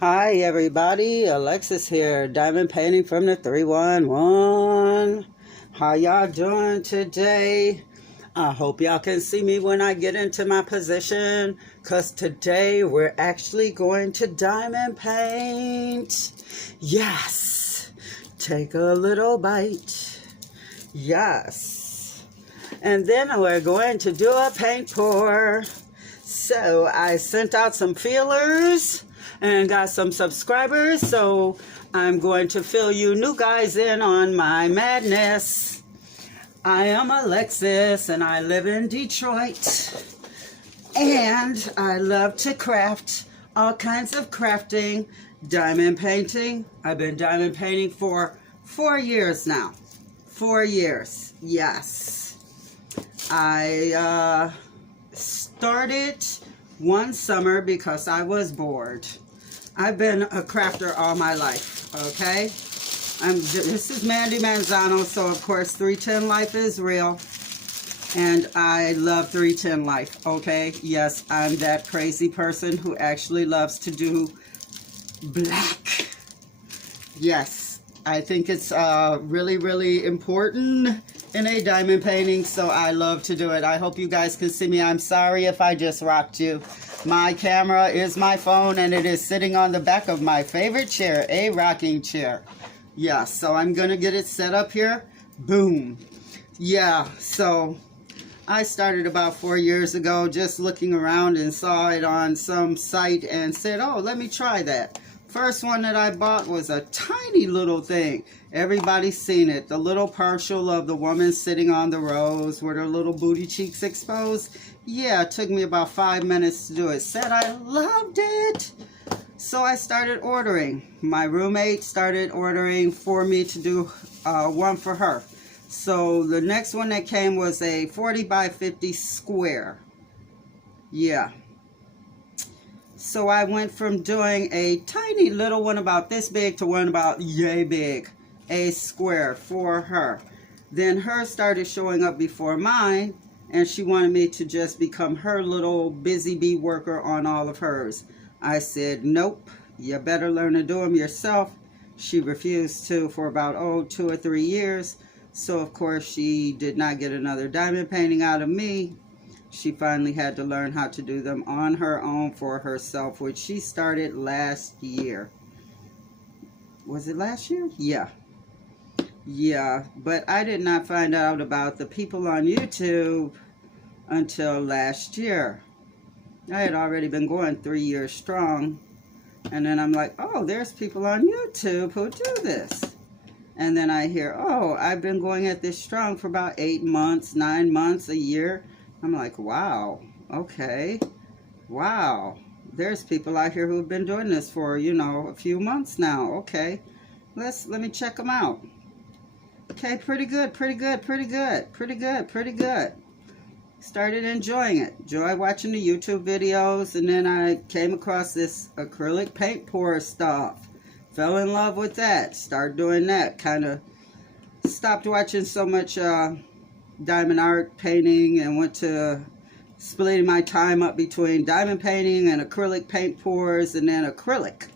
Hi everybody, Alexis here, diamond painting from the 311. How y'all doing today? I hope y'all can see me when I get into my position, because today we're actually going to diamond paint. Yes, take a little bite. Yes. And then we're going to do a paint pour. So I sent out some feelers and got some subscribers, so I'm going to fill you new guys in on my madness. I am Alexis and I live in Detroit, and I love to craft all kinds of crafting. Diamond painting, I've been diamond painting for 4 years now. 4 years, yes. I started one summer because I was bored. I've been a crafter all my life, okay? This is Mandy Manzano, so of course 310 Life is real, and I love 310 Life, okay? Yes, I'm that crazy person who actually loves to do black. Yes, I think it's really, really important in a diamond painting, so I love to do it. I hope you guys can see me. I'm sorry if I just rocked you. My camera is my phone, and it is sitting on the back of my favorite chair, a rocking chair. Yeah, so I'm gonna get it set up here. Boom. Yeah, so I started about 4 years ago, just looking around and saw it on some site and said, oh, let me try that. First one that I bought was a tiny little thing. Everybody's seen it. The little partial of the woman sitting on the rose with her little booty cheeks exposed. Yeah, it took me about 5 minutes to do it. Said I loved it. So I started ordering. My roommate started ordering for me to do one for her. So the next one that came was a 40 by 50 square. Yeah. So I went from doing a tiny little one about this big to one about yay big, a square for her. Then hers started showing up before mine, and she wanted me to just become her little busy bee worker on all of hers. I said, nope, you better learn to do them yourself. She refused to for about 2 or 3 years. So of course she did not get another diamond painting out of me. She finally had to learn how to do them on her own for herself, which she started last year. Was it last year? Yeah. Yeah, but I did not find out about the people on YouTube until last year. I had already been going 3 years strong. And then I'm like, oh, there's people on YouTube who do this. And then I hear, oh, I've been going at this strong for about 8 months, 9 months, a year. I'm like, wow, okay, wow. There's people out here who've been doing this for, a few months now. Okay, let me check them out. Okay, pretty good, pretty good, pretty good, pretty good, pretty good. Started enjoying it. Enjoy watching the YouTube videos, and then I came across this acrylic paint pour stuff. Fell in love with that. Started doing that. Kind of stopped watching so much diamond art painting and went to splitting my time up between diamond painting and acrylic paint pours, and then acrylic.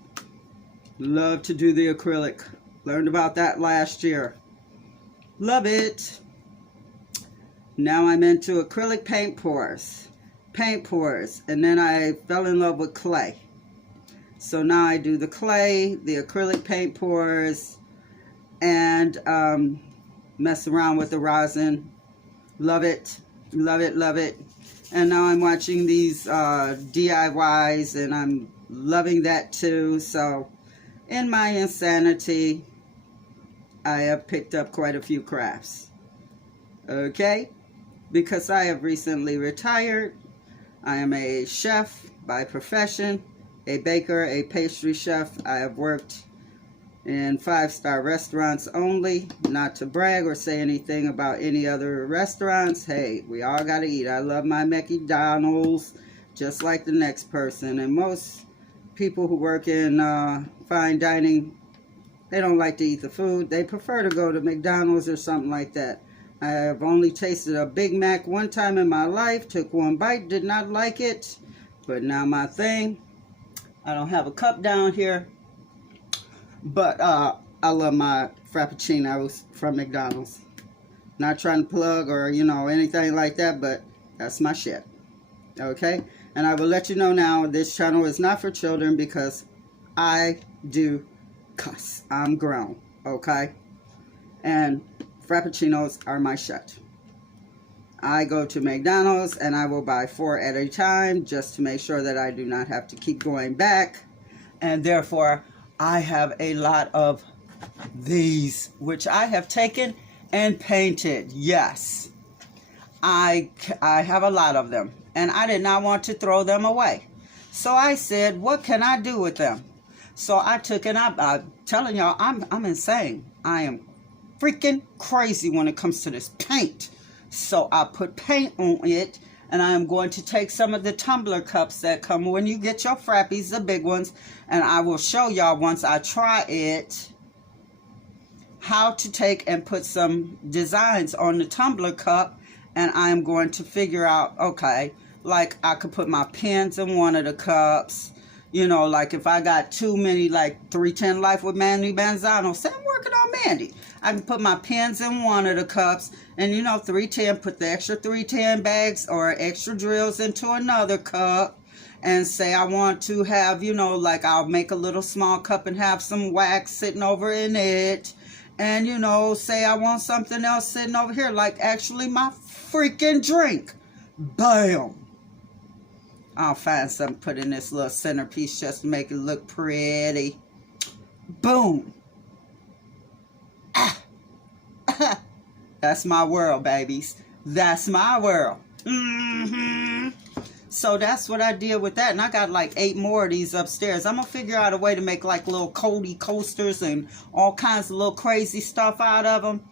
Love to do the acrylic. Learned about that last year. Love it. Now I'm into acrylic paint pours, and then I fell in love with clay. So now I do the clay, the acrylic paint pours, and mess around with the rosin. Love it, love it, love it. And now I'm watching these DIYs, and I'm loving that too. So in my insanity, I have picked up quite a few crafts. Okay? Because I have recently retired. I am a chef by profession, a baker, a pastry chef. I have worked in 5-star restaurants only, not to brag or say anything about any other restaurants. Hey, we all gotta eat. I love my McDonald's just like the next person. And most people who work in fine dining, they don't like to eat the food. They prefer to go to McDonald's or something like that. I have only tasted a Big Mac one time in my life, took one bite, did not like it, but now my thing, I don't have a cup down here, but I love my Frappuccinos from McDonald's. Not trying to plug or, you know, anything like that, but that's my shit. Okay? And I will let you know now, this channel is not for children because I do cuss. I'm grown. Okay? And Frappuccinos are my shit. I go to McDonald's and I will buy 4 at a time just to make sure that I do not have to keep going back. And therefore, I have a lot of these, which I have taken and painted. Yes, I have a lot of them, and I did not want to throw them away. So I said, what can I do with them? So I took it. I'm telling y'all, I'm insane. I am freaking crazy when it comes to this paint. So I put paint on it, and I am going to take some of the tumbler cups that come when you get your Frappies, the big ones, and I will show y'all once I try it how to take and put some designs on the tumbler cup. And I'm going to figure out, okay, like I could put my pens in one of the cups. You know, like if I got too many, like 310 Life with Mandy Manzano, say I'm working on Mandy. I can put my pens in one of the cups, and you know, 310, put the extra 310 bags or extra drills into another cup. And say I want to have, you know, like I'll make a little small cup and have some wax sitting over in it. And, you know, say I want something else sitting over here, like actually my freaking drink. Bam! I'll find something to put in this little centerpiece just to make it look pretty. Boom! That's my world, babies. That's my world. So that's what I did with that. And I got like 8 more of these upstairs. I'm going to figure out a way to make like little Cody coasters and all kinds of little crazy stuff out of them.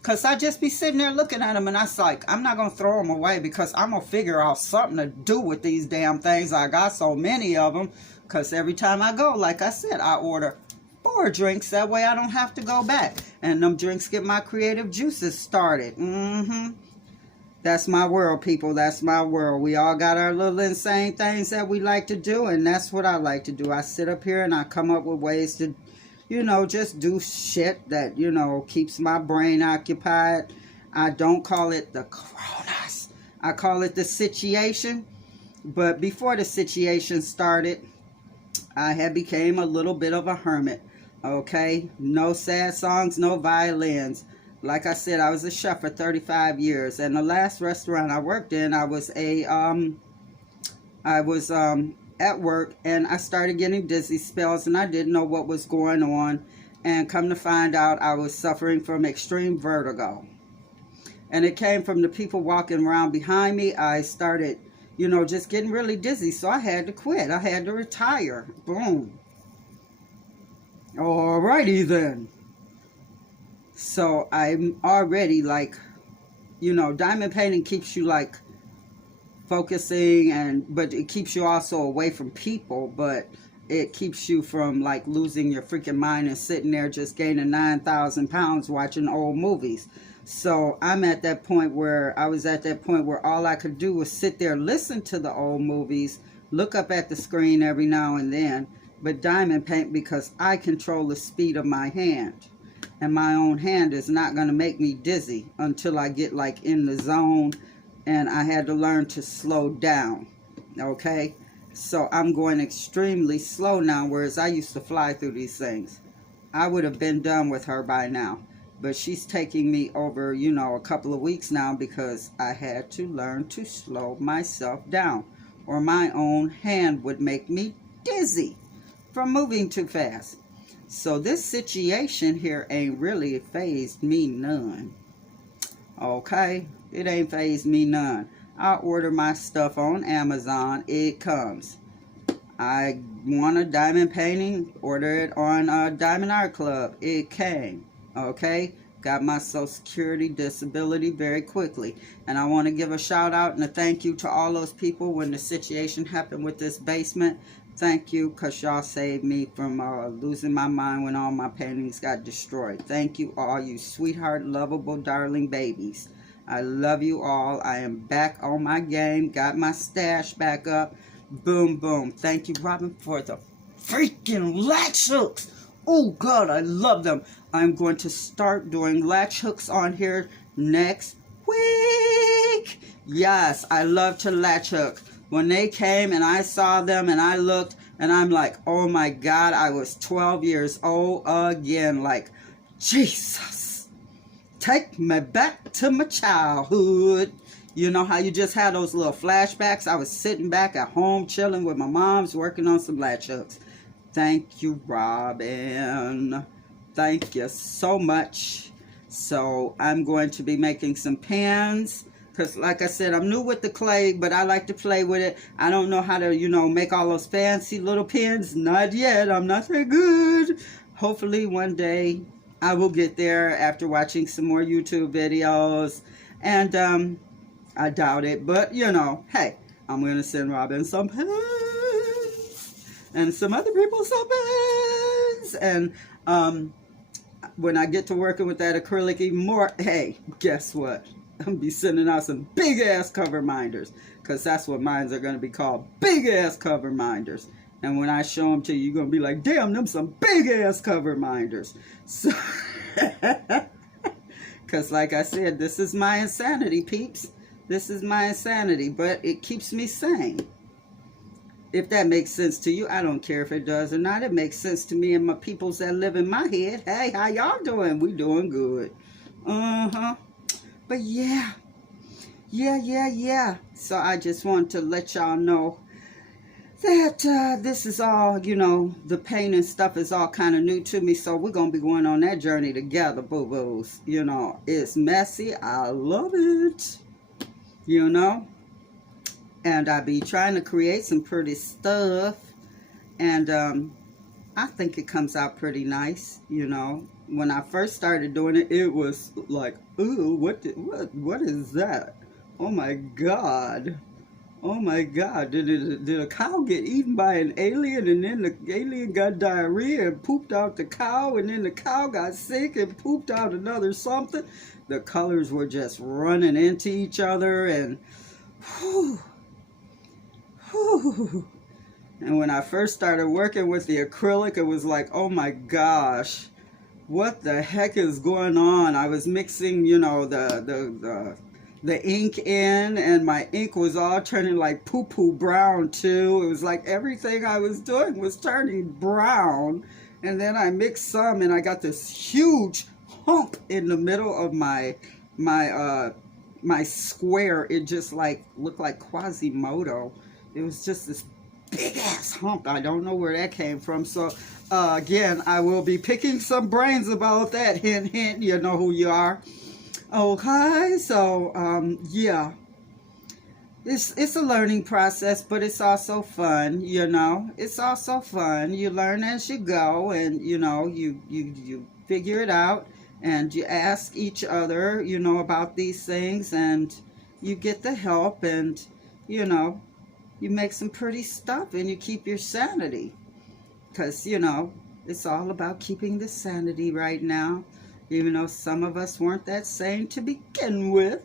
Because I just be sitting there looking at them, and I was like, I'm not going to throw them away because I'm going to figure out something to do with these damn things. I got so many of them. Because every time I go, like I said, I order 4 drinks. That way I don't have to go back. And them drinks get my creative juices started. That's my world, people. That's my world. We all got our little insane things that we like to do, and that's what I like to do. I sit up here and I come up with ways to, you know, just do shit that, you know, keeps my brain occupied. I don't call it the coronas. I call it the situation. But before the situation started, I had became a little bit of a hermit. Okay? No sad songs, no violins. Like I said, I was a chef for 35 years, and the last restaurant I worked in, I was at work, and I started getting dizzy spells, and I didn't know what was going on, and come to find out, I was suffering from extreme vertigo, and it came from the people walking around behind me. I started, you know, just getting really dizzy, so I had to quit. I had to retire. Boom. Alrighty then. So I'm already like, you know, diamond painting keeps you like focusing, but it keeps you also away from people, but it keeps you from like losing your freaking mind and sitting there just gaining 9,000 pounds watching old movies. So I'm at that point where I was at that point where all I could do was sit there, listen to the old movies, look up at the screen every now and then, but diamond paint because I control the speed of my hand. And my own hand is not going to make me dizzy until I get like in the zone, and I had to learn to slow down. Okay, so I'm going extremely slow now, whereas I used to fly through these things. I would have been done with her by now, but she's taking me over, you know, a couple of weeks now because I had to learn to slow myself down, or my own hand would make me dizzy from moving too fast. So this situation here ain't really fazed me none. Okay? It ain't fazed me none. I order my stuff on Amazon. It comes. I want a diamond painting. Order it on Diamond Art Club. It came. Okay? Got my Social Security disability very quickly. And I want to give a shout out and a thank you to all those people when the situation happened with this basement. Thank you, because y'all saved me from losing my mind when all my paintings got destroyed. Thank you all, you sweetheart, lovable, darling babies. I love you all. I am back on my game. Got my stash back up. Boom, boom. Thank you, Robin, for the freaking latch hooks. Oh God, I love them. I'm going to start doing latch hooks on here next week. Yes, I love to latch hook. When they came and I saw them and I looked and I'm like, oh my God, I was 12 years old again. Like, Jesus, take me back to my childhood. You know how you just had those little flashbacks? I was sitting back at home chilling with my mom's working on some latch hooks. Thank you, Robin. Thank you so much. So I'm going to be making some pins. Because like I said, I'm new with the clay, but I like to play with it. I don't know how to, you know, make all those fancy little pins. Not yet. I'm not that good. Hopefully one day I will get there after watching some more YouTube videos. And I doubt it. But, you know, hey, I'm going to send Robin some pins. And some other people some pins. And when I get to working with that acrylic even more, hey, guess what? I'm going to be sending out some big-ass cover minders. Because that's what mines are going to be called. Big-ass cover minders. And when I show them to you, you're going to be like, damn, them some big-ass cover minders. So, because like I said, this is my insanity, peeps. This is my insanity. But it keeps me sane. If that makes sense to you, I don't care if it does or not. It makes sense to me and my peoples that live in my head. Hey, how y'all doing? We doing good. But yeah. So I just want to let y'all know that this is all, you know, the painting stuff is all kind of new to me. So we're going to be going on that journey together, boo-boos. You know, it's messy. I love it. You know. And I be trying to create some pretty stuff. And I think it comes out pretty nice, you know. When I first started doing it, it was like, ooh, what is that? Oh my God. Oh my God. Did a cow get eaten by an alien and then the alien got diarrhea and pooped out the cow and then the cow got sick and pooped out another something? The colors were just running into each other and whew. And when I first started working with the acrylic, it was like, oh my gosh, what the heck is going on? I was mixing, you know, the ink in, and my ink was all turning like poo-poo brown too. It was like everything I was doing was turning brown. And then I mixed some, and I got this huge hump in the middle of my square. It just like looked like Quasimodo. It was just this big ass hump. I don't know where that came from. So again, I will be picking some brains about that. Hint, hint. You know who you are. Okay. So yeah, it's a learning process, but it's also fun. You know, it's also fun. You learn as you go, and you know, you figure it out, and you ask each other, you know, about these things, and you get the help, and you know. You make some pretty stuff and you keep your sanity. Because, you know, it's all about keeping the sanity right now. Even though some of us weren't that sane to begin with.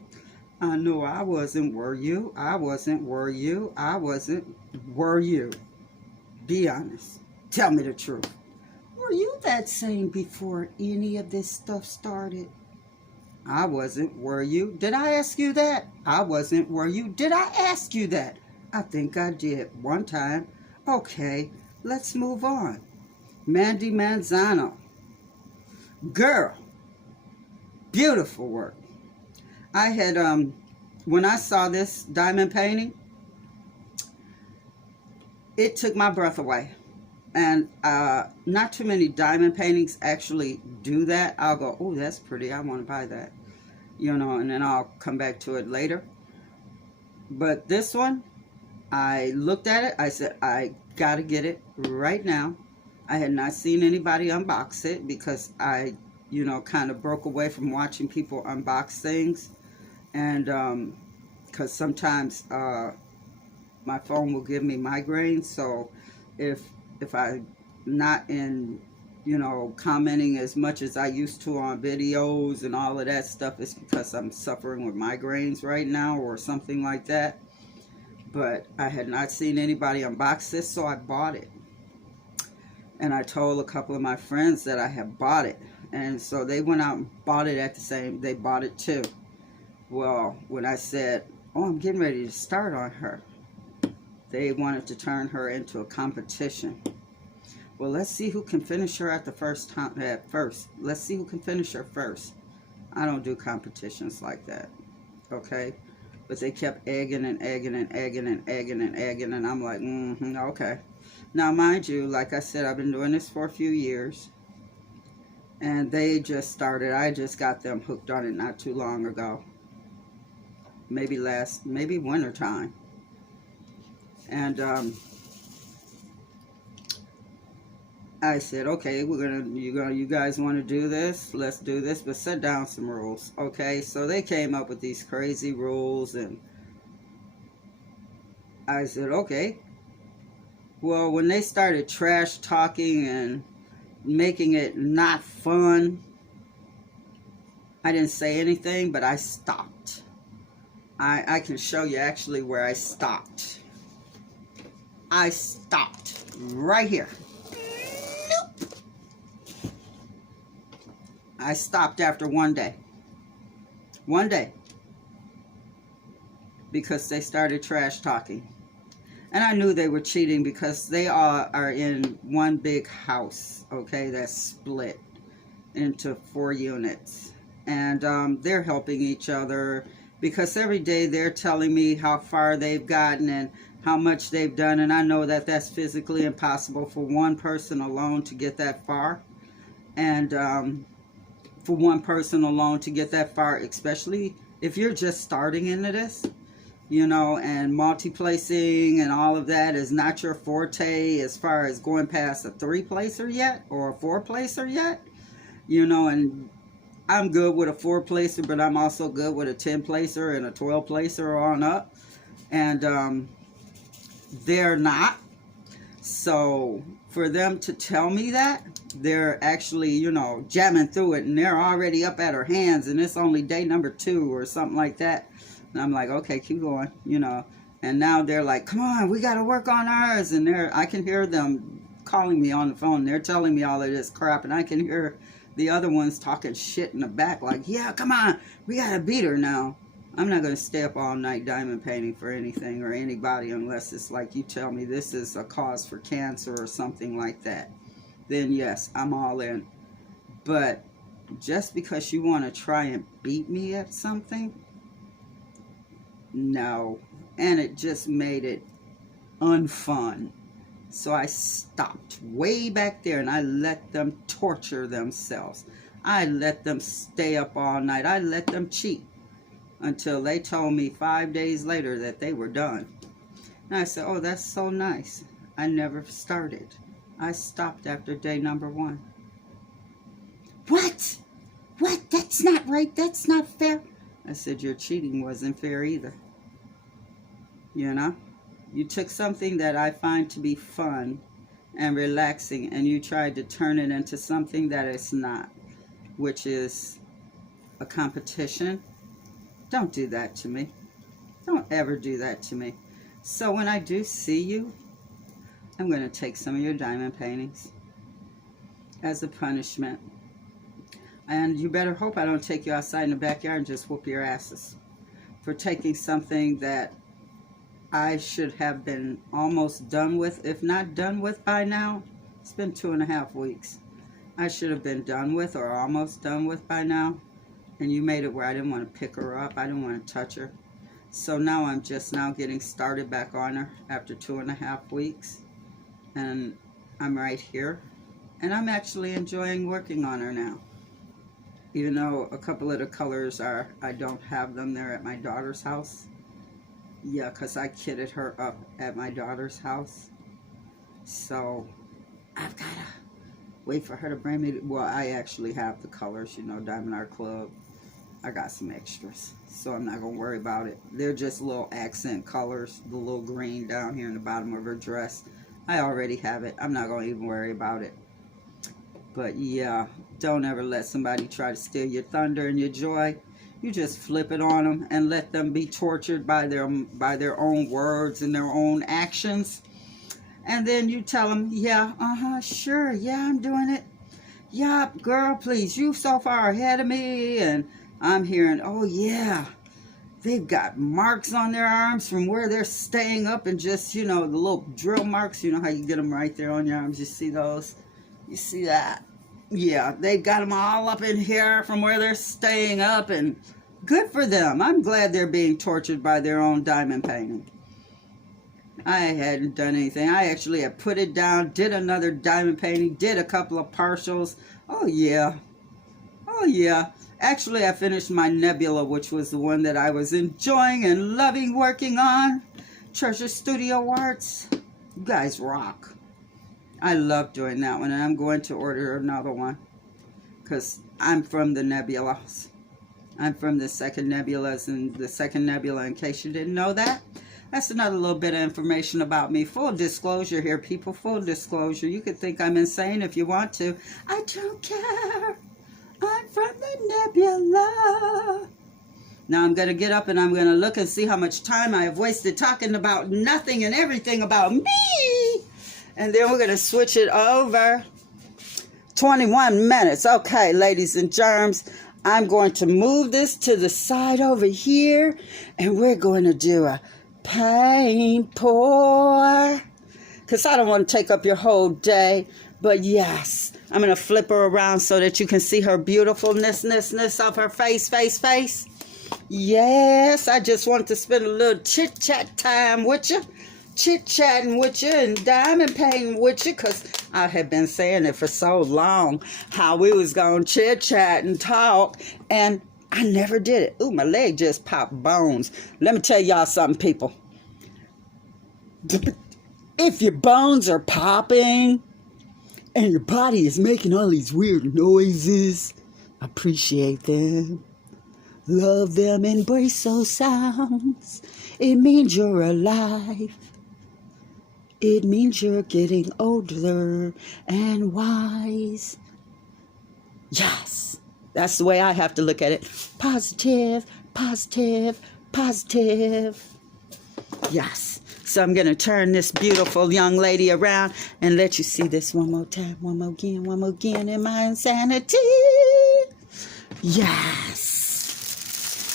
I know I wasn't. Were you? I wasn't. Were you? I wasn't. Were you? Be honest. Tell me the truth. Were you that sane before any of this stuff started? I wasn't. Were you? Did I ask you that? I wasn't. Were you? Did I ask you that? I think I did one time. Okay, let's move on. Mandy Manzano. Girl, beautiful work. I had, when I saw this diamond painting, it took my breath away. And not too many diamond paintings actually do that. I'll go, oh, that's pretty. I want to buy that. You know, and then I'll come back to it later. But this one, I looked at it. I said, I got to get it right now. I had not seen anybody unbox it because I, you know, kind of broke away from watching people unbox things. And because sometimes my phone will give me migraines. So if I'm not in, you know, commenting as much as I used to on videos and all of that stuff, it's because I'm suffering with migraines right now or something like that. But I had not seen anybody unbox this, so I bought it. And I told a couple of my friends that I had bought it. And so they went out and bought it they bought it too. Well, when I said, oh, I'm getting ready to start on her, they wanted to turn her into a competition. Well, let's see who can finish her at first. Let's see who can finish her first. I don't do competitions like that, okay? But they kept egging and egging and egging and egging and egging, and I'm like, okay. Now, mind you, like I said, I've been doing this for a few years, and they just started. I just got them hooked on it not too long ago. Maybe winter time. And I said, okay, you guys want to do this? Let's do this, but set down some rules, okay? So they came up with these crazy rules, and I said, okay. Well, when they started trash talking and making it not fun, I didn't say anything, but I stopped. I can show you actually where I stopped. I stopped right here. Nope. I stopped after one day. One day. Because they started trash talking. And I knew they were cheating because they all are in one big house, okay, that's split into 4 units. And they're helping each other because every day they're telling me how far they've gotten and how much they've done. And I know that that's physically impossible for one person alone to get that far. And for one person alone to get that far, especially if you're just starting into this, you know, and multi-placing and all of that is not your forte as far as going past a 3-placer yet or a 4-placer yet, you know. And I'm good with a 4-placer, but I'm also good with a 10-placer and a 12-placer on up. And they're not. So for them to tell me that, they're actually, you know, jamming through it, and they're already up at her hands, and it's only day number 2 or something like that. And I'm like, okay, keep going, you know. And now they're like, come on, we got to work on ours. And I can hear them calling me on the phone. They're telling me all of this crap, and I can hear the other ones talking shit in the back like, yeah, come on, we got to beat her now. I'm not going to stay up all night diamond painting for anything or anybody unless it's like you tell me this is a cause for cancer or something like that. Then yes, I'm all in. But just because you want to try and beat me at something, no. And it just made it unfun. So I stopped way back there and I let them torture themselves. I let them stay up all night. I let them cheat until they told me 5 days later that they were done. And I said, oh, that's so nice. I never started. I stopped after day number 1. What? What? That's not right. That's not fair. I said, your cheating wasn't fair either. You know? You took something that I find to be fun and relaxing, and you tried to turn it into something that it's not, which is a competition. Don't do that to me. Don't ever do that to me. So when I do see you, I'm going to take some of your diamond paintings as a punishment. And you better hope I don't take you outside in the backyard and just whoop your asses for taking something that I should have been almost done with, if not done with by now. It's been 2.5 weeks. I should have been done with or almost done with by now. And you made it where I didn't want to pick her up. I didn't want to touch her. So now I'm just now getting started back on her after 2.5 weeks. And I'm right here. And I'm actually enjoying working on her now. Even though a couple of the colors I don't have them there at my daughter's house. Yeah, because I kitted her up at my daughter's house. So I've got to wait for her to bring me. Well, I actually have the colors, you know, Diamond Art Club. I got some extras, so I'm not going to worry about it. They're just little accent colors, the little green down here in the bottom of her dress. I already have it. I'm not going to even worry about it. But yeah, don't ever let somebody try to steal your thunder and your joy. You just flip it on them and let them be tortured by their own words and their own actions. And then you tell them, yeah, sure, yeah, I'm doing it. Yeah, girl, please, you so far ahead of me. And I'm hearing, oh yeah, they've got marks on their arms from where they're staying up, and just, you know, the little drill marks, you know how you get them right there on your arms. You see those? You see that? Yeah, they've got them all up in here from where they're staying up, and good for them. I'm glad they're being tortured by their own diamond painting. I hadn't done anything. I actually had put it down, did another diamond painting, did a couple of partials. Oh yeah. Oh yeah. Actually, I finished my nebula, which was the one that I was enjoying and loving working on. Treasure Studio Arts. You guys rock. I love doing that one, and I'm going to order another one because I'm from the nebulas. I'm from the second nebulas, and the second nebula, in case you didn't know that. That's another little bit of information about me. Full disclosure here, people. Full disclosure. You could think I'm insane if you want to. I don't care. I'm from the nebula. Now I'm going to get up and I'm going to look and see how much time I have wasted talking about nothing and everything about me. And then we're going to switch it over. 21 minutes. Okay, ladies and germs. I'm going to move this to the side over here. And we're going to do a paint pour. Because I don't want to take up your whole day. But yes, I'm going to flip her around so that you can see her beautifulness of her face. Yes, I just want to spend a little chit-chat time with you. Chit-chatting with you and diamond painting with you, because I have been saying it for so long, how we was going to chit-chat and talk, and I never did it. Ooh, my leg just popped bones. Let me tell y'all something, people. If your bones are popping and your body is making all these weird noises, appreciate them. Love them, embrace those sounds. It means you're alive. It means you're getting older and wise. Yes, that's the way I have to look at it. Positive, positive, positive. Yes. So I'm going to turn this beautiful young lady around and let you see this one more time. One more again in my insanity. Yes.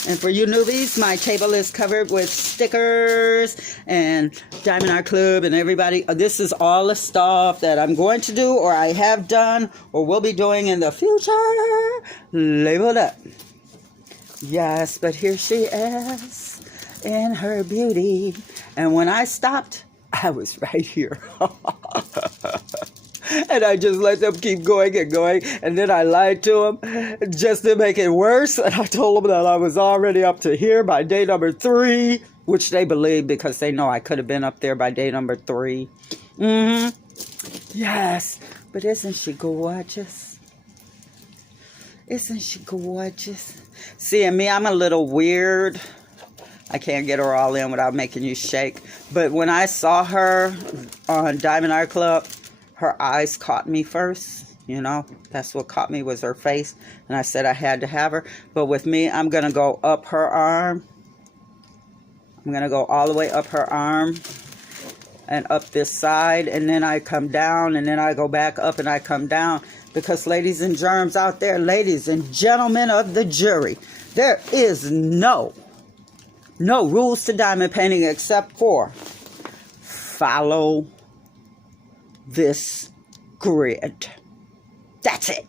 And for you newbies, my table is covered with stickers and Diamond Art Club and everybody. This is all the stuff that I'm going to do, or I have done, or will be doing in the future. Labeled up. Yes, but here she is in her beauty. And when I stopped, I was right here. And I just let them keep going and going. And then I lied to them just to make it worse. And I told them that I was already up to here by day number 3, which they believe because they know I could have been up there by day number 3. Yes. But isn't she gorgeous? Isn't she gorgeous? Seeing me, I'm a little weird. I can't get her all in without making you shake. But when I saw her on Diamond Art Club, her eyes caught me first. You know, that's what caught me was her face. And I said I had to have her. But with me, I'm going to go up her arm. I'm going to go all the way up her arm and up this side. And then I come down and then I go back up and I come down. Because ladies and germs out there, ladies and gentlemen of the jury, there is no rules to diamond painting except for follow this grid. That's it.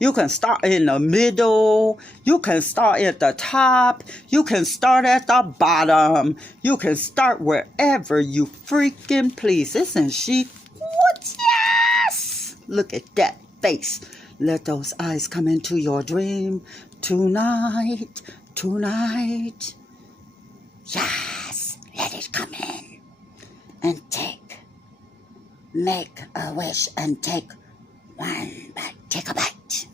You can start in the middle. You can start at the top. You can start at the bottom. You can start wherever you freaking please. Isn't she? What? Yes! Look at that face. Let those eyes come into your dream tonight. Tonight. Yes. Let it come in. And make a wish and take one bite. Take a bite.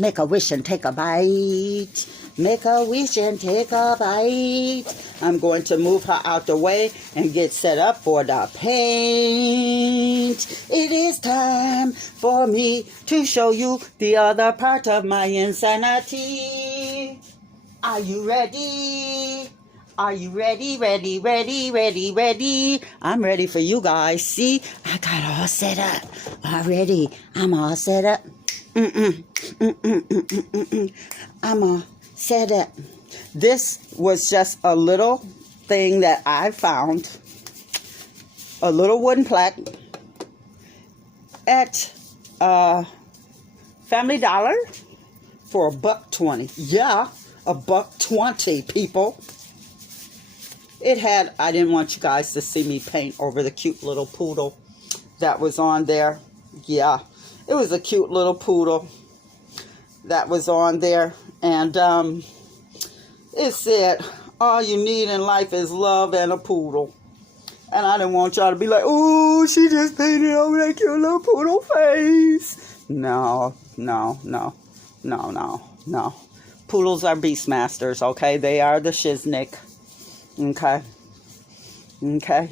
Make a wish and take a bite. Make a wish and take a bite. I'm going to move her out the way and get set up for the paint. It is time for me to show you the other part of my insanity. Are you ready? Are you ready, ready, ready, ready, ready? I'm ready for you guys. See, I got all set up already. I'm all set up. I'm all set up. This was just a little thing that I found. A little wooden plaque at Family Dollar for $1.20. Yeah, $1.20, people. It had, I didn't want you guys to see me paint over the cute little poodle that was on there. Yeah, it was a cute little poodle that was on there. And it said, all you need in life is love and a poodle. And I didn't want y'all to be like, oh, she just painted over that cute little poodle face. No, no, no, no, no, no. Poodles are beastmasters, okay? They are the shiznick, okay? Okay?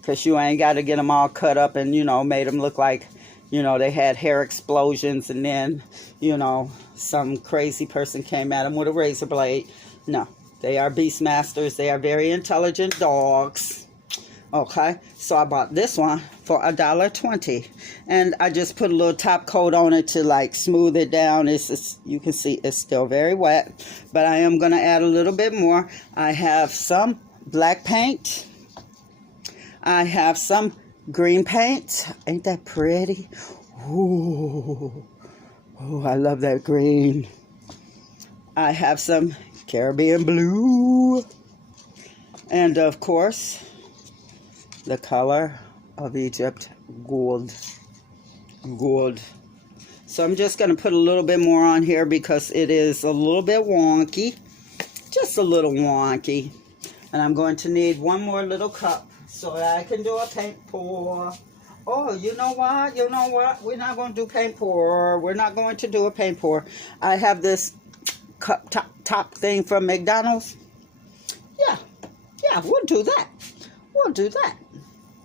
Because you ain't got to get them all cut up and, you know, made them look like, you know, they had hair explosions and then, you know, some crazy person came at them with a razor blade. No, they are beastmasters. They are very intelligent dogs. Okay, so I bought this one for $1.20, and I just put a little top coat on it to like smooth it down. You can see it's still very wet, but I am going to add a little bit more. I have some black paint. I have some green paint. Ain't that pretty? Ooh, oh, I love that green. I have some Caribbean blue, and of course, the color of Egypt, gold. Gold. So I'm just going to put a little bit more on here because it is a little bit wonky. Just a little wonky. And I'm going to need one more little cup so that I can do a paint pour. Oh, you know what? You know what? We're not going to do paint pour. We're not going to do a paint pour. I have this cup top thing from McDonald's. Yeah, we'll do that. We'll do that.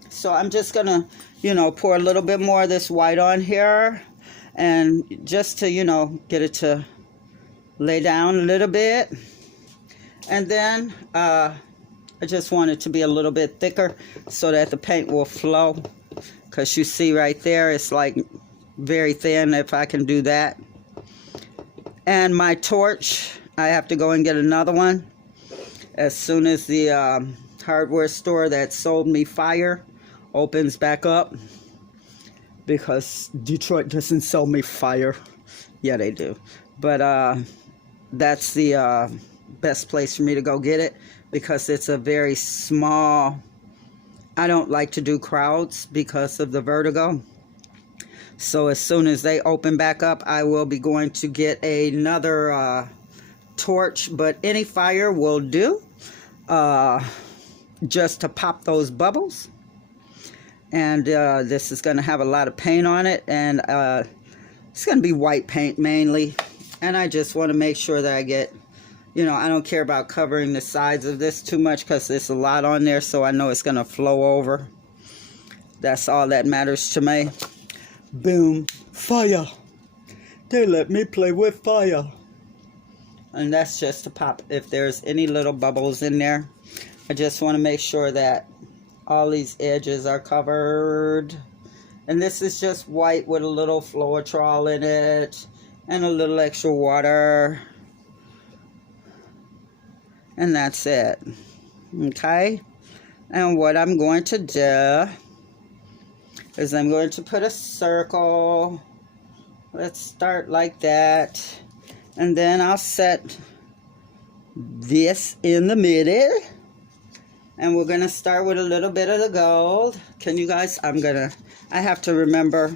So I'm just going to, you know, pour a little bit more of this white on here. And just to, you know, get it to lay down a little bit. And then I just want it to be a little bit thicker so that the paint will flow. Because you see right there, it's like very thin if I can do that. And my torch, I have to go and get another one. As soon as the hardware store that sold me fire opens back up, because Detroit doesn't sell me fire. Yeah, they do. But that's the best place for me to go get it, because it's a very small, I don't like to do crowds because of the vertigo. So as soon as they open back up, I will be going to get another torch, but any fire will do, just to pop those bubbles. And this is going to have a lot of paint on it, and it's going to be white paint mainly. And I just want to make sure that I get, you know, I don't care about covering the sides of this too much because there's a lot on there, so I know it's going to flow over. That's all that matters to me. Boom. Fire. They let me play with fire. And that's just to pop if there's any little bubbles in there. I just want to make sure that all these edges are covered. And this is just white with a little Floetrol in it and a little extra water. And that's it. Okay? And what I'm going to do is I'm going to put a circle. Let's start like that. And then I'll set this in the middle. And we're going to start with a little bit of the gold. Can you guys, I have to remember.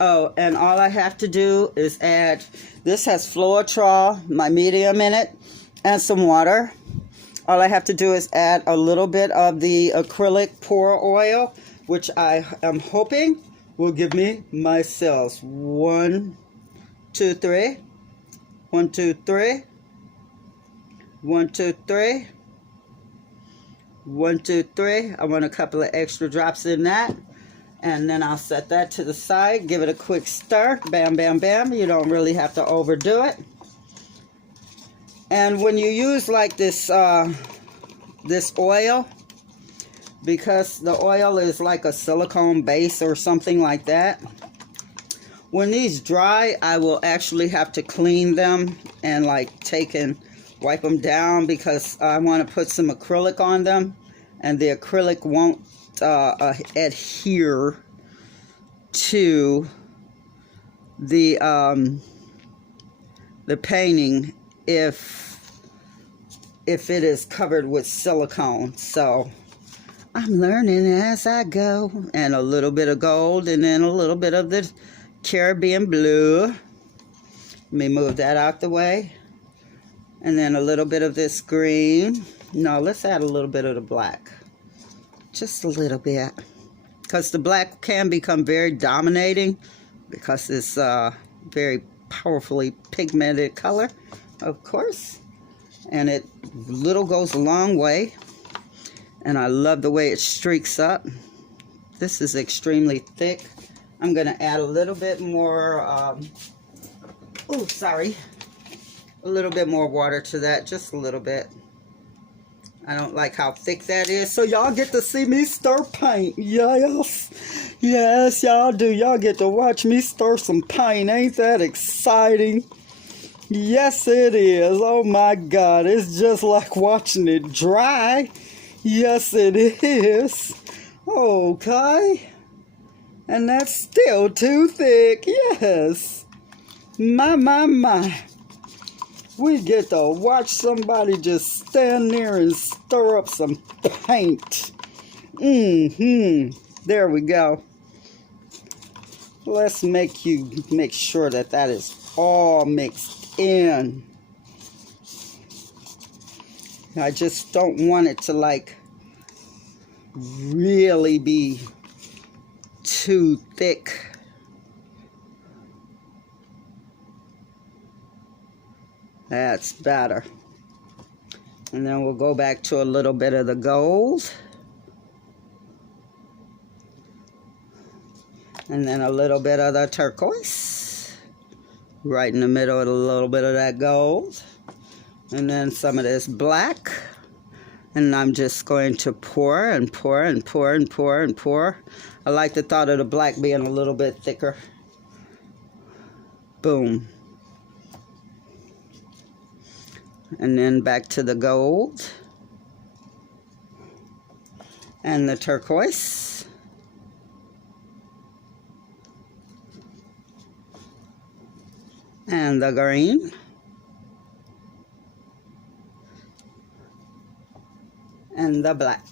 Oh, and all I have to do is add, this has Floetrol, my medium in it, and some water. All I have to do is add a little bit of the acrylic pour oil, which I am hoping will give me my cells. 1, 2, 3. 1, 2, 3. 1, 2, 3. 1, 2, 3. I want a couple of extra drops in that. And then I'll set that to the side. Give it a quick stir. Bam, bam, bam. You don't really have to overdo it. And when you use like this this oil, because the oil is like a silicone base or something like that, when these dry, I will actually have to clean them and like take and wipe them down, because I want to put some acrylic on them, and the acrylic won't adhere to the painting if it is covered with silicone. So I'm learning as I go. And a little bit of gold, and then a little bit of the Caribbean blue. Let me move that out the way. And then a little bit of this green. No, let's add a little bit of the black. Just a little bit. Because the black can become very dominating, because it's a very powerfully pigmented color, of course. And it little goes a long way. And I love the way it streaks up. This is extremely thick. I'm going to add a little bit more, a little bit more water to that, just a little bit. I don't like how thick that is, so y'all get to see me stir paint. Yes, yes, y'all do. Y'all get to watch me stir some paint. Ain't that exciting? Yes, it is. Oh my God, it's just like watching it dry. Yes, it is. Okay. And that's still too thick. Yes. My. We get to watch somebody just stand there and stir up some paint. There we go. Let's make sure that is all mixed in. I just don't want it to like really be too thick. That's better. And then we'll go back to a little bit of the gold. And then a little bit of the turquoise. Right in the middle of a little bit of that gold. And then some of this black. And I'm just going to pour and pour and pour and pour and pour. I like the thought of the black being a little bit thicker. Boom. And then back to the gold. And the turquoise. And the green. And the black.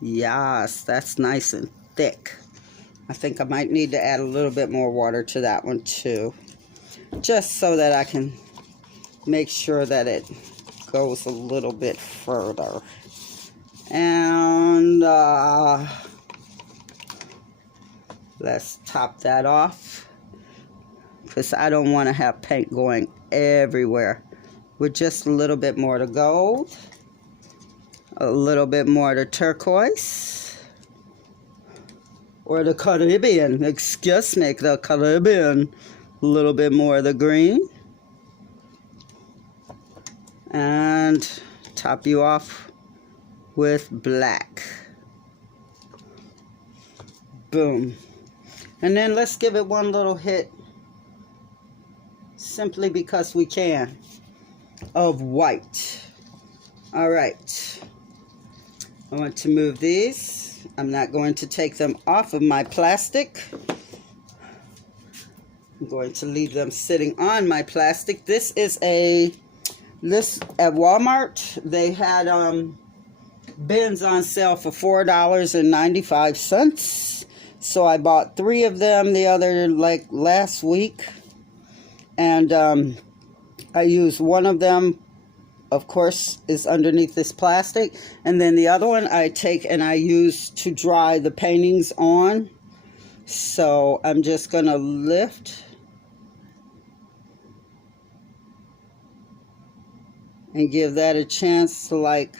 Yes, that's nice and thick. I think I might need to add a little bit more water to that one too. Just so that I can make sure that it goes a little bit further. And let's top that off, because I don't want to have paint going everywhere. With just a little bit more to gold, a little bit more to turquoise, or the Caribbean, excuse me, the Caribbean. A little bit more of the green, and top you off with black. Boom. And then let's give it one little hit, simply because we can, of white. All right, I want to move these. I'm not going to take them off of my plastic. I'm going to leave them sitting on my plastic. This is at Walmart. They had bins on sale for $4.95. So I bought 3 of them last week. And I used one of them, of course, is underneath this plastic. And then the other one I take and I use to dry the paintings on. So I'm just going to lift and give that a chance to like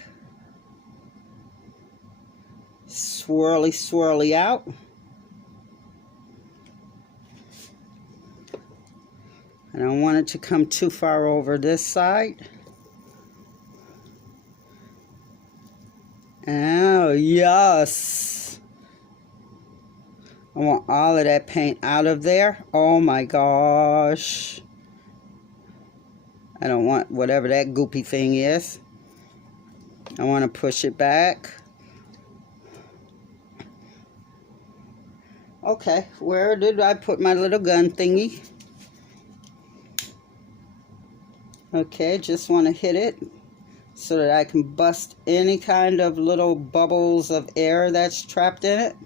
swirly out. I don't want it to come too far over this side. Oh, yes. I want all of that paint out of there. Oh my gosh. I don't want whatever that goopy thing is. I want to push it back. Okay, where did I put my little gun thingy? Okay, just want to hit it so that I can bust any kind of little bubbles of air that's trapped in it.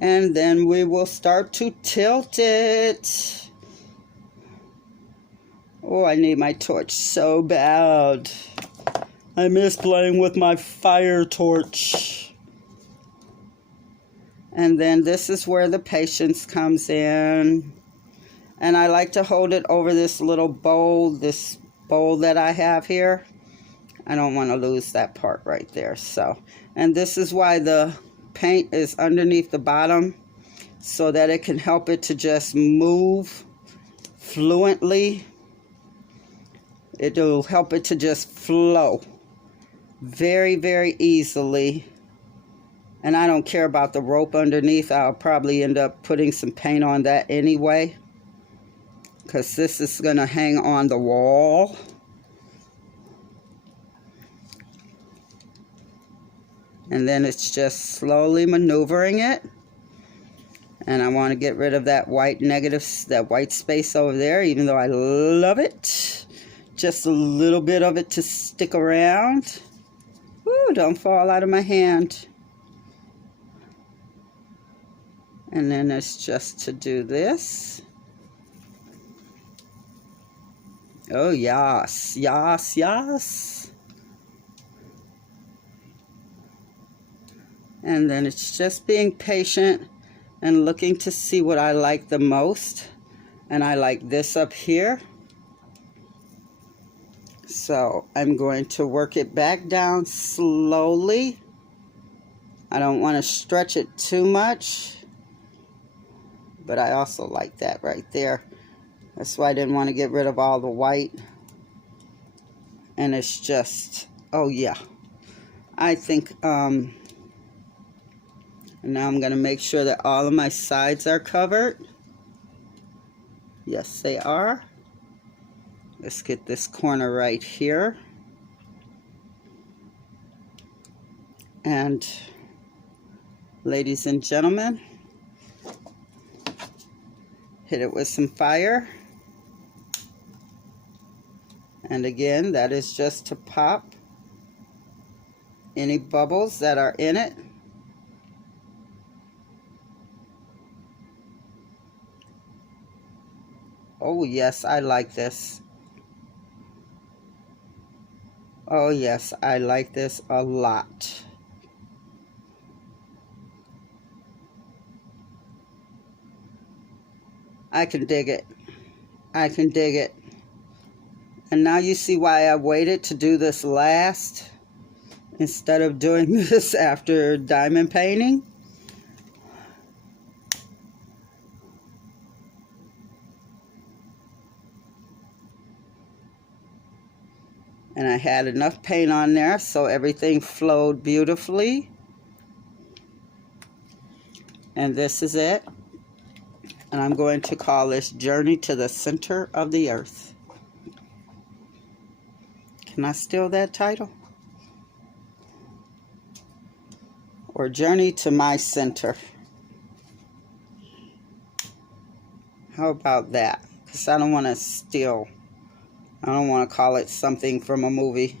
And then we will start to tilt it. Oh, I need my torch so bad. I miss playing with my fire torch. And then this is where the patience comes in. And I like to hold it over this little bowl, this bowl that I have here. I don't want to lose that part right there. So, and this is why the paint is underneath the bottom, so that it can help it to just move fluently. It will help it to just flow very, very easily. And I don't care about the rope underneath. I'll probably end up putting some paint on that anyway, because this is going to hang on the wall. And then it's just slowly maneuvering it. And I want to get rid of that white negative, that white space over there, even though I love it. Just a little bit of it to stick around. Ooh, don't fall out of my hand. And then it's just to do this. Oh, yes, yes, yes. And then it's just being patient and looking to see what I like the most. And I like this up here. So I'm going to work it back down slowly. I don't want to stretch it too much, but I also like that right there. That's why I didn't want to get rid of all the white. And it's just, oh yeah. I think, and now I'm going to make sure that all of my sides are covered. Yes, they are. Let's get this corner right here. And ladies and gentlemen, hit it with some fire. And again, that is just to pop any bubbles that are in it. Oh yes, I like this. Oh yes, I like this a lot. I can dig it. I can dig it. And now you see why I waited to do this last instead of doing this after diamond painting. And I had enough paint on there so everything flowed beautifully. And this is it. And I'm going to call this Journey to the Center of the Earth. Can I steal that title? Or Journey to My Center. How about that? Because I don't want to steal. I don't want to call it something from a movie.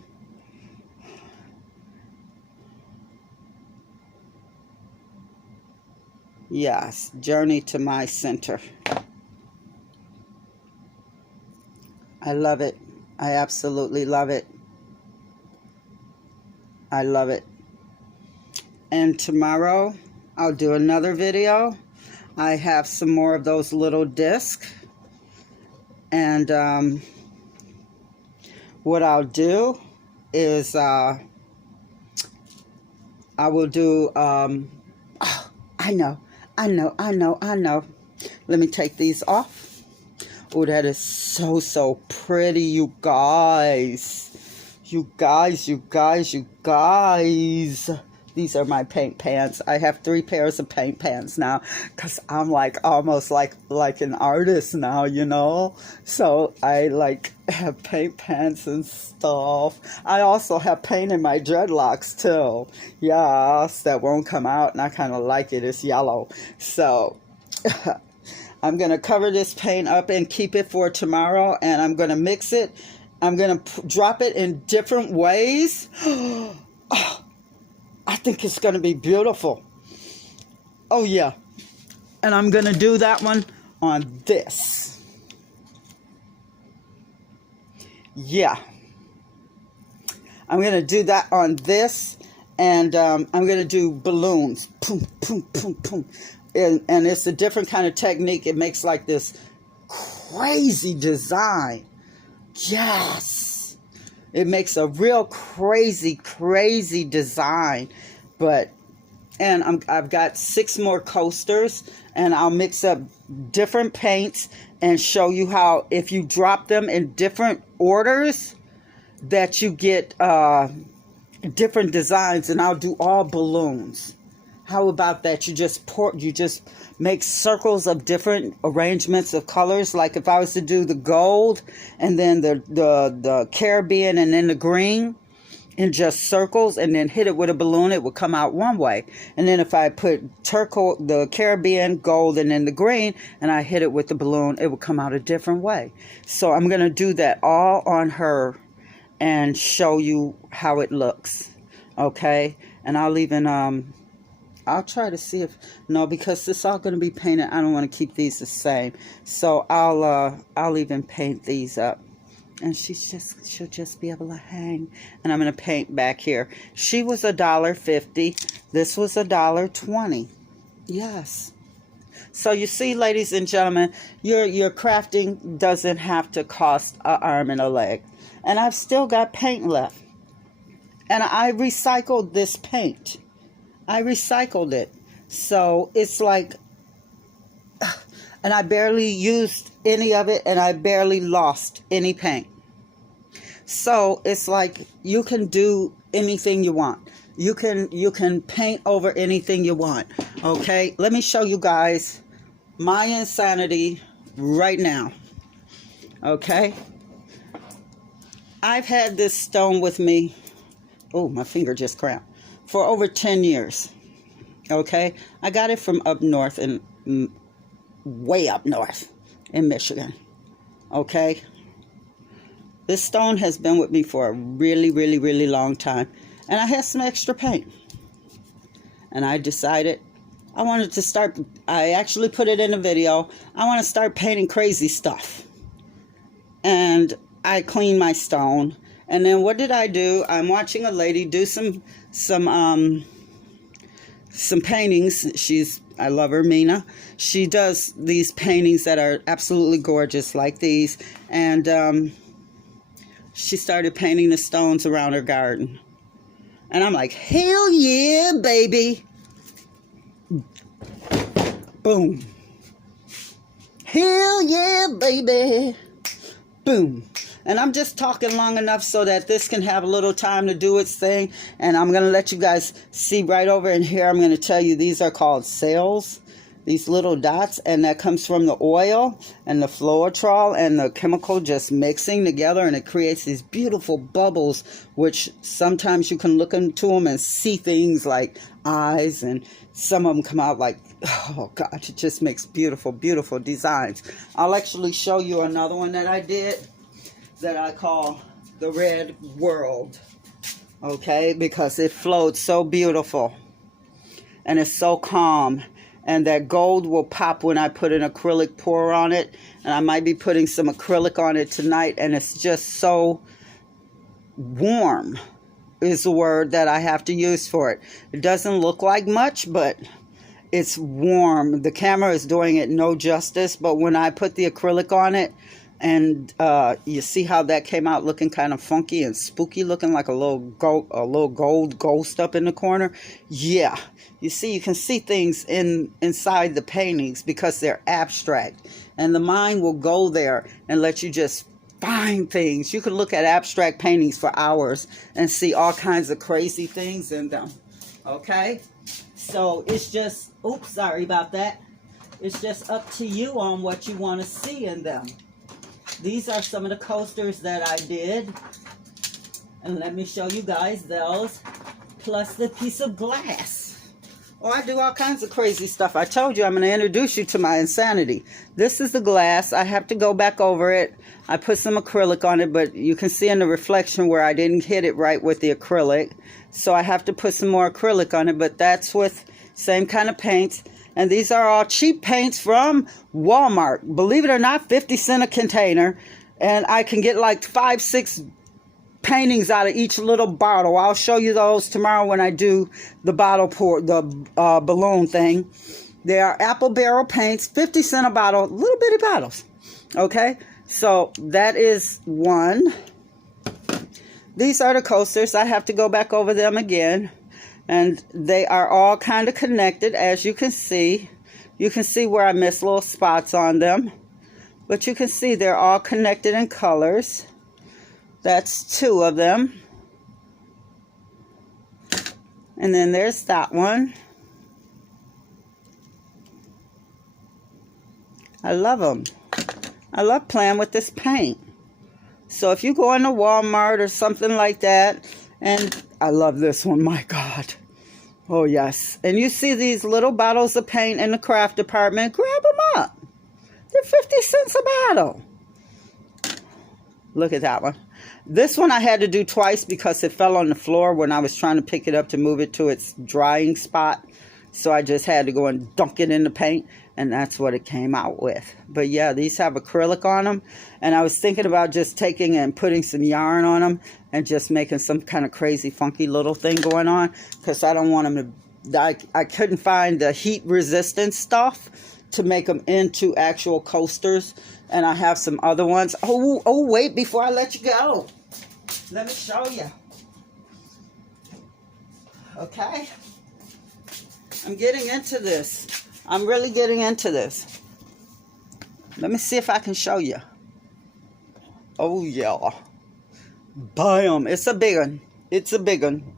Yes, Journey to My Center. I love it. I absolutely love it. I love it. And tomorrow I'll do another video. I have some more of those little discs. And what I'll do is I will do, I know. Let me take these off. Oh, that is so, so pretty, you guys. You guys. These are my paint pans. I have 3 pairs of paint pans now because I'm like almost like an artist now, you know. So I like have paint pans and stuff. I also have paint in my dreadlocks too. Yes, that won't come out, and I kind of like it. It's yellow. So I'm going to cover this paint up and keep it for tomorrow, and I'm going to mix it. I'm going to drop it in different ways. I think it's going to be beautiful. Oh, yeah. And I'm going to do that one on this. Yeah. I'm going to do that on this. And I'm going to do balloons. Boom, boom, boom, boom. And it's a different kind of technique. It makes like this crazy design. Yes. It makes a real crazy design. I've got 6 more coasters, and I'll mix up different paints and show you how if you drop them in different orders that you get different designs, and I'll do all balloons. How about that? You just make circles of different arrangements of colors. Like if I was to do the gold and then the Caribbean and then the green in just circles and then hit it with a balloon, it would come out one way. And then if I put turquoise, the Caribbean, gold, and then the green, and I hit it with the balloon, it would come out a different way. So I'm going to do that all on her and show you how it looks. Okay? And I'll even I'll try to see if, no, because it's all going to be painted. I don't want to keep these the same. So I'll even paint these up. And she'll just be able to hang. And I'm going to paint back here. She was $1.50. This was $1.20. Yes. So you see, ladies and gentlemen, your crafting doesn't have to cost an arm and a leg. And I've still got paint left. And I recycled this paint. I recycled it. So it's like, and I barely used any of it, and I barely lost any paint. So it's like you can do anything you want. You can paint over anything you want. Okay, let me show you guys my insanity right now. Okay, I've had this stone with me. Oh, my finger just cramped. For over 10 years. Okay, I got it from up north, and way up north in Michigan. Okay, this stone has been with me for a really long time, and I had some extra paint, and I decided I wanted to start. I actually put it in a video. I want to start painting crazy stuff, and I cleaned my stone. And then what did I do? I'm watching a lady do some paintings. I love her, Mina. She does these paintings that are absolutely gorgeous, like these. And she started painting the stones around her garden. And I'm like, hell yeah, baby. Boom. Hell yeah, baby. Boom. And I'm just talking long enough so that this can have a little time to do its thing. And I'm going to let you guys see right over in here. I'm going to tell you these are called sails. These little dots. And that comes from the oil and the floetrol and the chemical just mixing together. And it creates these beautiful bubbles, which sometimes you can look into them and see things like eyes. And some of them come out like, oh God, it just makes beautiful designs. I'll actually show you another one that I did, that I call the Red World, okay, because it flowed so beautiful and it's so calm, and that gold will pop when I put an acrylic pour on it, and I might be putting some acrylic on it tonight, and it's just so warm is the word that I have to use for it. It doesn't look like much, but it's warm. The camera is doing it no justice, but when I put the acrylic on it, And you see how that came out looking kind of funky and spooky, looking like a little gold ghost up in the corner. Yeah, you see, you can see things inside the paintings because they're abstract, and the mind will go there and let you just find things. You can look at abstract paintings for hours and see all kinds of crazy things in them. Okay, so it's just, oops, sorry about that. It's just up to you on what you want to see in them. These are some of the coasters that I did. And let me show you guys those. Plus the piece of glass. Oh, I do all kinds of crazy stuff. I told you I'm going to introduce you to my insanity. This is the glass. I have to go back over it. I put some acrylic on it, but you can see in the reflection where I didn't hit it right with the acrylic. So I have to put some more acrylic on it, but that's with same kind of paints. And these are all cheap paints from Walmart. Believe it or not, 50 cents a container. And I can get like 5, 6 paintings out of each little bottle. I'll show you those tomorrow when I do the bottle pour, the balloon thing. They are apple barrel paints, 50 cents a bottle, little bitty bottles. Okay, so that is one. These are the coasters. I have to go back over them again. And they are all kind of connected, as you can see. You can see where I missed little spots on them. But you can see they're all connected in colors. That's 2 of them. And then there's that one. I love them. I love playing with this paint. So if you go into Walmart or something like that, and I love this one, my God. Oh, yes. And you see these little bottles of paint in the craft department, grab them up. They're 50 cents a bottle. Look at that one. This one I had to do twice because it fell on the floor when I was trying to pick it up to move it to its drying spot. So I just had to go and dunk it in the paint, and that's what it came out with. But yeah, these have acrylic on them, and I was thinking about just taking and putting some yarn on them and just making some kind of crazy funky little thing going on, because I don't want them to, I couldn't find the heat resistant stuff to make them into actual coasters, and I have some other ones. Oh, wait, before I let you go, let me show you. Okay, I'm getting into this. I'm really getting into this. Let me see if I can show you. Oh, yeah. Bam. It's a big one. It's a big one.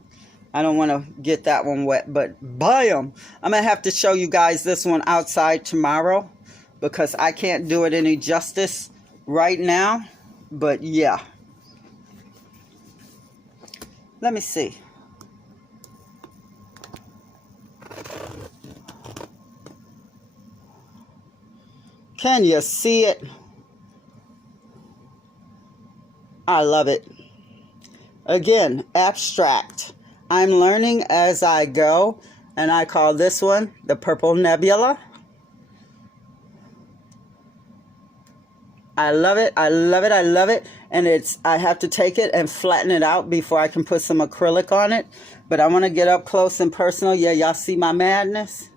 I don't want to get that one wet, but bam. I'm going to have to show you guys this one outside tomorrow because I can't do it any justice right now. But, yeah. Let me see. Can you see it? I love it. Again, abstract. I'm learning as I go, and I call this one the Purple Nebula. I love it. I love it. I love it. And I have to take it and flatten it out before I can put some acrylic on it. But I want to get up close and personal. Yeah, y'all see my madness?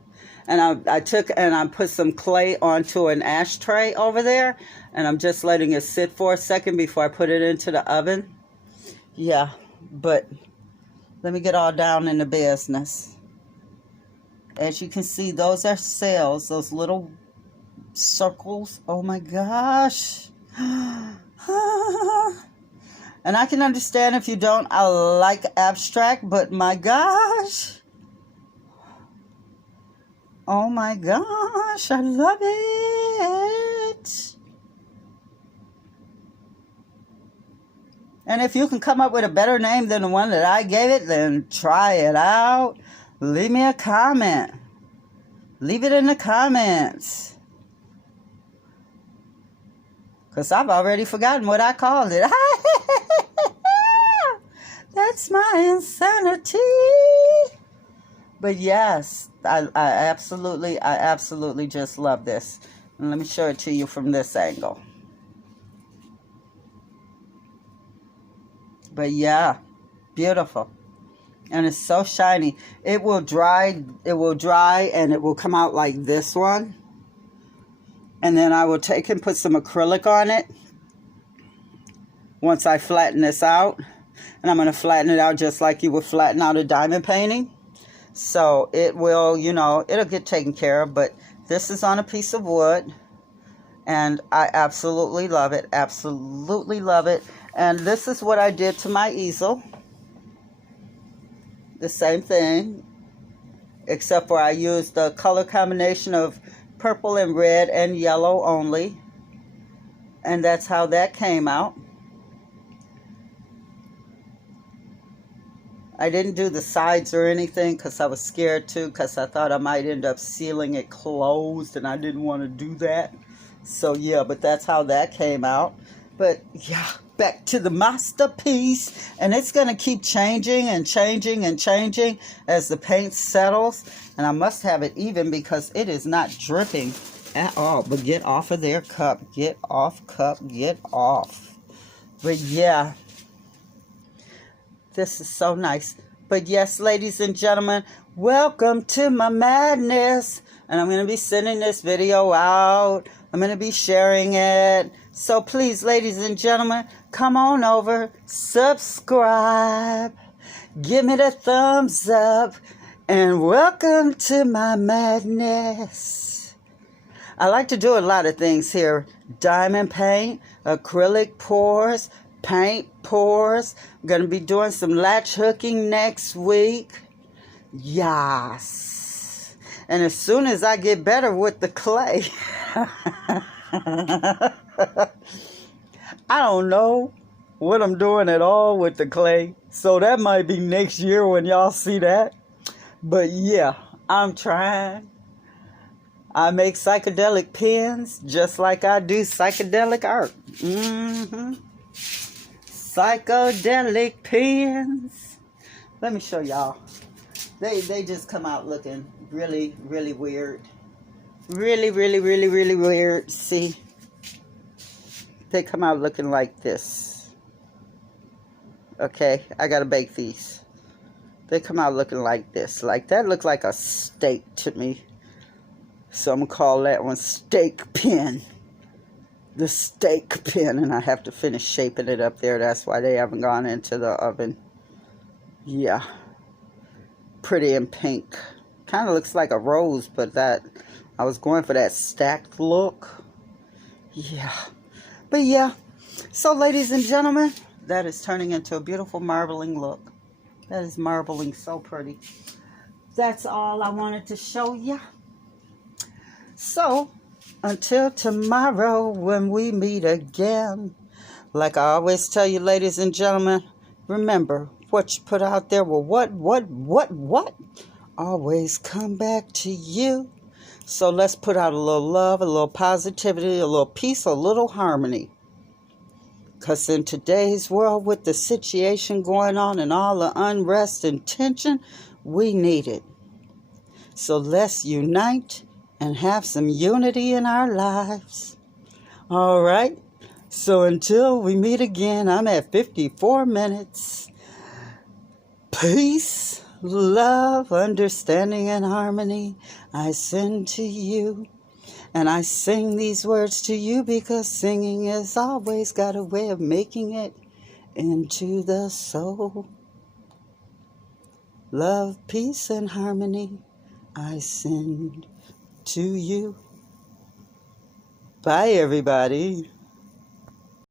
And I took and I put some clay onto an ashtray over there. And I'm just letting it sit for a second before I put it into the oven. Yeah, but let me get all down in the business. As you can see, those are cells, those little circles. Oh my gosh. And I can understand if you don't. I like abstract, but my gosh. Oh my gosh, I love it. And if you can come up with a better name than the one that I gave it, then try it out. Leave me a comment. Leave it in the comments. Because I've already forgotten what I called it. That's my insanity. But yes, I absolutely just love this. And let me show it to you from this angle. But yeah, beautiful. And it's so shiny. It will dry and it will come out like this one. And then I will take and put some acrylic on it. once I flatten this out. And I'm going to flatten it out just like you would flatten out a diamond painting. So it will, you know, it'll get taken care of. But this is on a piece of wood. And I absolutely love it. Absolutely love it. And this is what I did to my easel. The same thing. Except for I used the color combination of purple and red and yellow only. And that's how that came out. I didn't do the sides or anything because I was scared too, because I thought I might end up sealing it closed and I didn't want to do that. So yeah, but that's how that came out. But yeah, back to the masterpiece. And it's going to keep changing and changing and changing as the paint settles. And I must have it even because it is not dripping at all. But get off of there, cup. Get off, cup. Get off. But yeah, this is so nice. But yes, ladies and gentlemen, welcome to my madness. And I'm going to be sending this video out. I'm going to be sharing it. So please, ladies and gentlemen, come on over, subscribe, give me the thumbs up, and welcome to my madness. I like to do a lot of things here. Diamond paint, acrylic pours, paint pours. I'm going to be doing some latch hooking next week. Yes. And as soon as I get better with the clay, I don't know what I'm doing at all with the clay. So that might be next year when y'all see that. But yeah, I'm trying. I make psychedelic pens just like I do psychedelic art. Psychedelic pens. Let me show y'all. They just come out looking really, really weird. Really, really, really, really weird. See? They come out looking like this. Okay, I gotta bake these. They come out looking like this. Like, that looks like a steak to me. So I'm gonna call that one steak pen. The steak pen. And I have to finish shaping it up there. That's why they haven't gone into the oven. Yeah. Pretty and pink. Kind of looks like a rose, but that... I was going for that stacked look. Yeah. But yeah. So, ladies and gentlemen, that is turning into a beautiful marbling look. That is marbling so pretty. That's all I wanted to show you. So, until tomorrow when we meet again, like I always tell you, ladies and gentlemen, remember, what you put out there will what always come back to you. So let's put out a little love, a little positivity, a little peace, a little harmony. Because in today's world, with the situation going on and all the unrest and tension, we need it. So let's unite and have some unity in our lives. All right? So until we meet again, I'm at 54 minutes. Peace, love, understanding, and harmony I send to you. And I sing these words to you because singing has always got a way of making it into the soul. Love, peace, and harmony I send to you. Bye, everybody.